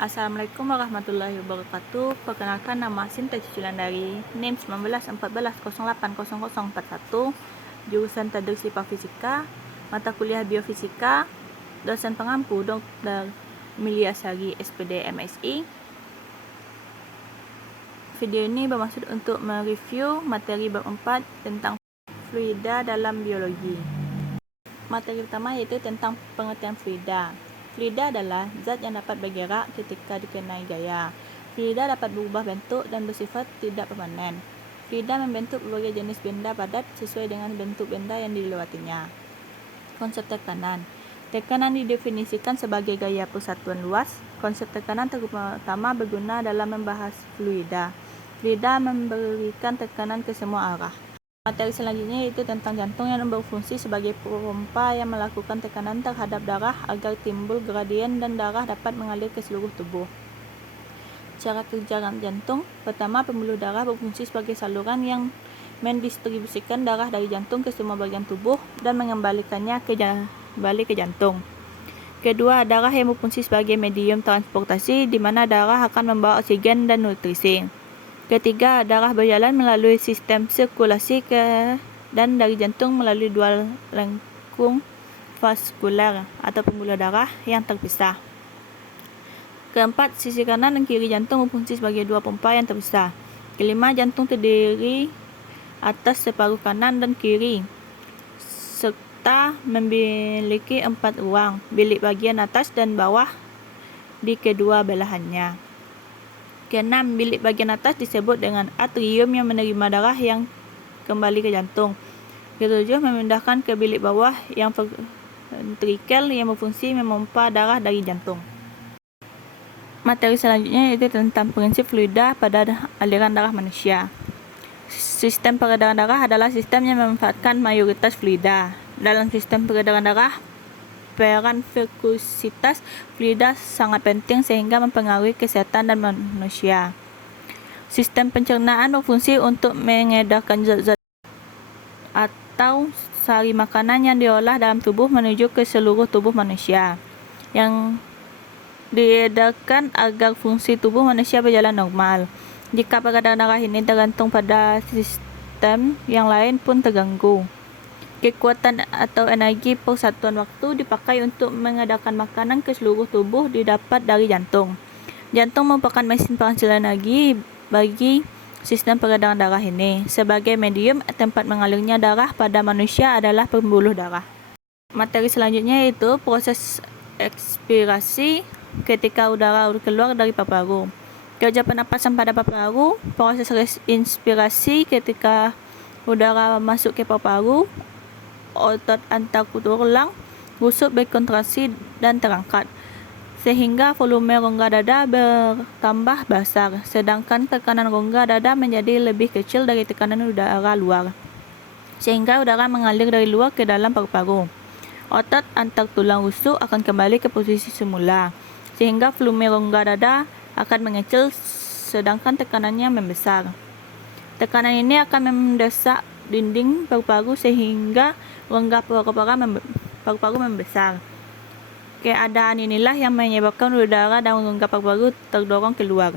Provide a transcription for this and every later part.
Assalamualaikum warahmatullahi wabarakatuh. Perkenalkan, nama Sinta Cuculandari, NIM 1914080041, jurusan Tadris IPA Fisika, mata kuliah Biofisika, dosen pengampu Dr. Milia Sari, SPD MSI. Video ini bermaksud untuk mereview materi bab 4 tentang fluida dalam biologi. Materi pertama yaitu tentang pengertian fluida. Fluida adalah zat yang dapat bergerak ketika dikenai gaya. Fluida dapat berubah bentuk dan bersifat tidak permanen. Fluida membentuk berbagai jenis benda padat sesuai dengan bentuk benda yang dilewatinya. Konsep tekanan. Tekanan didefinisikan sebagai gaya persatuan luas. Konsep tekanan terutama berguna dalam membahas fluida. Fluida memberikan tekanan ke semua arah. Materi selanjutnya yaitu tentang jantung yang berfungsi sebagai pompa yang melakukan tekanan terhadap darah agar timbul gradien dan darah dapat mengalir ke seluruh tubuh. Cara kerja jantung. Pertama, pembuluh darah berfungsi sebagai saluran yang mendistribusikan darah dari jantung ke semua bagian tubuh dan mengembalikannya kembali ke jantung. Kedua, darah yang berfungsi sebagai medium transportasi di mana darah akan membawa oksigen dan nutrisi. Ketiga, darah berjalan melalui sistem sirkulasi dan dari jantung melalui dua lengkung vaskular atau pembuluh darah yang terpisah. Keempat, sisi kanan dan kiri jantung berfungsi sebagai dua pompa yang terpisah. Kelima, jantung terdiri atas separuh kanan dan kiri serta memiliki 4 ruang, bilik bagian atas dan bawah di kedua belahannya. Keenam, bilik bagian atas disebut dengan atrium yang menerima darah yang kembali ke jantung. Ketujuh, memindahkan ke bilik bawah yang ventrikel yang berfungsi memompa darah dari jantung. Materi selanjutnya yaitu tentang prinsip fluida pada aliran darah manusia. Sistem peredaran darah adalah sistem yang memanfaatkan mayoritas fluida. Dalam sistem peredaran darah, peran viskusitas fluida sangat penting sehingga mempengaruhi kesehatan dan manusia. Sistem pencernaan berfungsi untuk mengedarkan zat-zat atau sari makanan yang diolah dalam tubuh menuju ke seluruh tubuh manusia, yang diedarkan agar fungsi tubuh manusia berjalan normal. Jika peredaran darah ini tergantung pada sistem yang lain pun terganggu. Kekuatan atau energi per satuan waktu dipakai untuk mengedarkan makanan ke seluruh tubuh didapat dari jantung. Jantung merupakan mesin penghasil energi bagi sistem peredaran darah ini. Sebagai medium tempat mengalirnya darah pada manusia adalah pembuluh darah. Materi selanjutnya yaitu proses ekspirasi ketika udara keluar dari paru-paru. Kerja pernapasan pada paru-paru, proses inspirasi ketika udara masuk ke paru-paru, otot antar tulang rusuk berkontraksi dan terangkat sehingga volume rongga dada bertambah besar, sedangkan tekanan rongga dada menjadi lebih kecil dari tekanan udara luar, sehingga udara mengalir dari luar ke dalam paru-paru. Otot antar tulang rusuk akan kembali ke posisi semula, sehingga volume rongga dada akan mengecil, sedangkan tekanannya membesar. Tekanan ini akan mendesak dinding paru-paru sehingga rongga paru-paru membesar. Keadaan inilah yang menyebabkan udara dan rongga paru-paru terdorong keluar.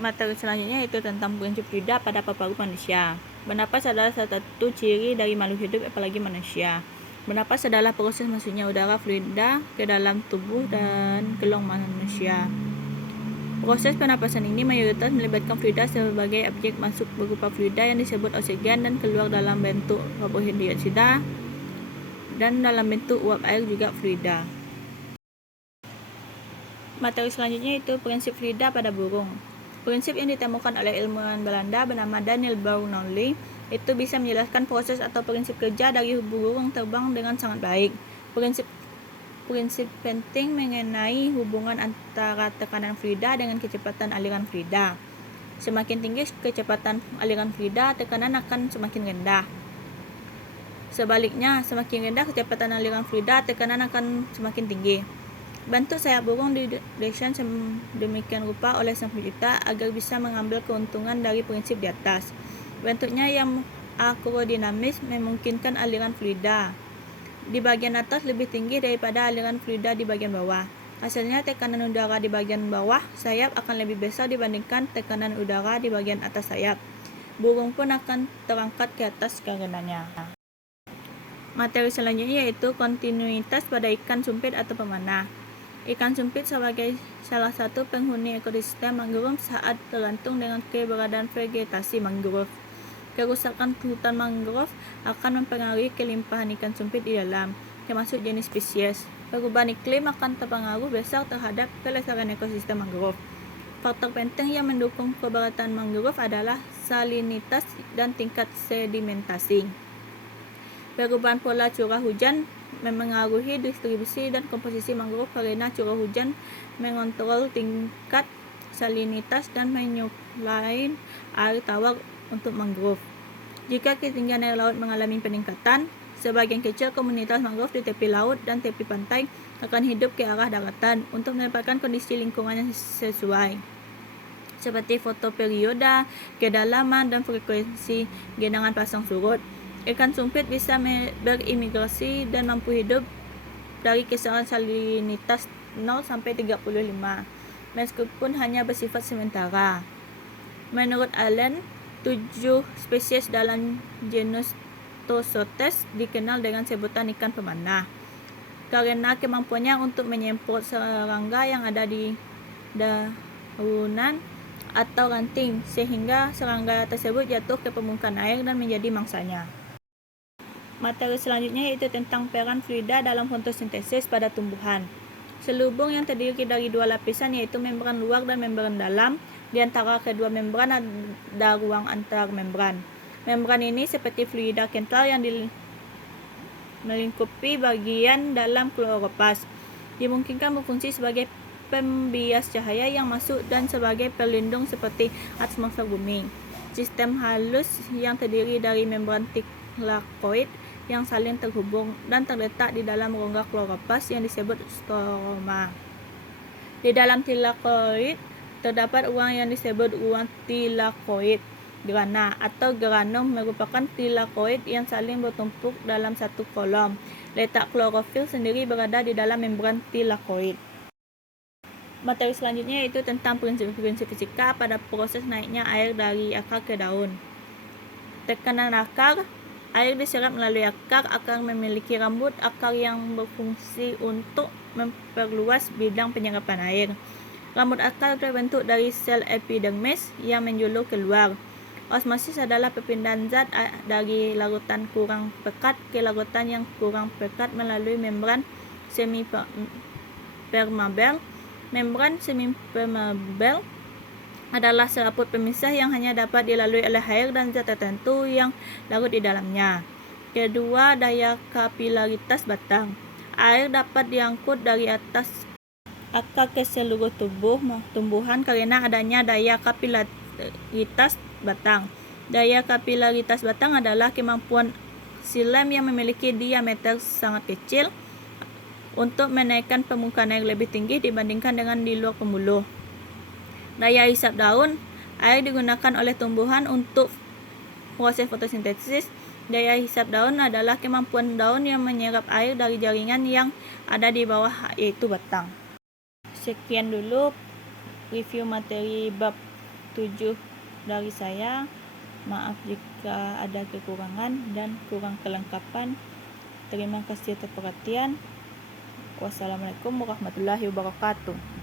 Materi selanjutnya yaitu tentang prinsip fluida pada paru-paru manusia. Bernapas adalah salah satu ciri dari makhluk hidup, apalagi manusia. Bernapas adalah proses masuknya udara fluida ke dalam tubuh dan gelong manusia. Proses pernapasan ini mayoritas melibatkan fluida sebagai objek masuk berupa fluida yang disebut oksigen dan keluar dalam bentuk karbon dioksida dan dalam bentuk uap air juga fluida. Materi selanjutnya itu prinsip fluida pada burung. Prinsip yang ditemukan oleh ilmuwan Belanda bernama Daniel Bernoulli itu bisa menjelaskan proses atau prinsip kerja dari burung terbang dengan sangat baik. Prinsip penting mengenai hubungan antara tekanan fluida dengan kecepatan aliran fluida. Semakin tinggi kecepatan aliran fluida, tekanan akan semakin rendah. Sebaliknya, semakin rendah kecepatan aliran fluida, tekanan akan semakin tinggi. Bentuk sayap burung didesain sedemikian rupa oleh sang pencipta agar bisa mengambil keuntungan dari prinsip di atas. Bentuknya yang akrodinamis memungkinkan aliran fluida di bagian atas lebih tinggi daripada aliran fluida di bagian bawah. Hasilnya, tekanan udara di bagian bawah sayap akan lebih besar dibandingkan tekanan udara di bagian atas sayap. Burung pun akan terangkat ke atas karenanya. Materi selanjutnya yaitu kontinuitas pada ikan sumpit atau pemanah. Ikan sumpit sebagai salah satu penghuni ekosistem mangrove saat tergantung dengan keberadaan vegetasi mangrove. Kerusakan hutan mangrove akan mempengaruhi kelimpahan ikan sumpit di dalam, termasuk jenis spesies. Perubahan iklim akan terpengaruh besar terhadap kelestarian ekosistem mangrove. Faktor penting yang mendukung keberadaan mangrove adalah salinitas dan tingkat sedimentasi. Perubahan pola curah hujan memengaruhi distribusi dan komposisi mangrove karena curah hujan mengontrol tingkat salinitas dan menyuplai air tawar untuk mangrove. Jika ketinggian air laut mengalami peningkatan, sebagian kecil komunitas mangrove di tepi laut dan tepi pantai akan hidup ke arah daratan untuk mendapatkan kondisi lingkungan yang sesuai, seperti fotoperioda, kedalaman, dan frekuensi genangan pasang surut. Ikan sumpit bisa berimigrasi dan mampu hidup dari kisaran salinitas 0 sampai 35, meskipun hanya bersifat sementara. Menurut Allen, 7 spesies dalam genus Tosotes dikenal dengan sebutan ikan pemanah karena kemampuannya untuk menyemprot serangga yang ada di daunan atau ranting, sehingga serangga tersebut jatuh ke permukaan air dan menjadi mangsanya. Materi selanjutnya yaitu tentang peran fluida dalam fotosintesis pada tumbuhan. Selubung yang terdiri dari 2 lapisan yaitu membran luar dan membran dalam. Di antara kedua membran ada ruang antar membran. Membran ini seperti fluida kental yang melingkupi bagian dalam kloroplast. Dimungkinkan berfungsi sebagai pembias cahaya yang masuk dan sebagai pelindung seperti atmosfer bumi. Sistem halus yang terdiri dari membran tilakoid yang saling terhubung dan terletak di dalam rongga kloroplast yang disebut stroma. Di dalam tilakoid terdapat ruang yang disebut ruang tilakoid grana atau granum, merupakan tilakoid yang saling bertumpuk dalam satu kolom. Letak klorofil sendiri berada di dalam membran tilakoid. Materi selanjutnya yaitu tentang prinsip-prinsip fisika pada proses naiknya air dari akar ke daun. Tekanan akar. Air diserap melalui akar. Akar memiliki rambut akar yang berfungsi untuk memperluas bidang penyerapan air. Rambut akar terbentuk dari sel epidermis yang menjulur keluar. Osmosis adalah perpindahan zat dari larutan kurang pekat ke larutan yang kurang pekat melalui membran semipermeabel. Membran semipermeabel adalah selaput pemisah yang hanya dapat dilalui oleh air dan zat tertentu yang larut di dalamnya. Kedua, daya kapilaritas batang. Air dapat diangkut dari atas akar ke seluruh tumbuhan karena adanya daya kapilaritas batang. Daya kapilaritas batang adalah kemampuan xilem yang memiliki diameter sangat kecil untuk menaikkan permukaan air lebih tinggi dibandingkan dengan di luar pembuluh. Daya hisap daun. Air digunakan oleh tumbuhan untuk proses fotosintesis. Daya hisap daun adalah kemampuan daun yang menyerap air dari jaringan yang ada di bawah, yaitu batang. Sekian dulu review materi bab 7 dari saya. Maaf jika ada kekurangan dan kurang kelengkapan. Terima kasih atas perhatian. Wassalamualaikum warahmatullahi wabarakatuh.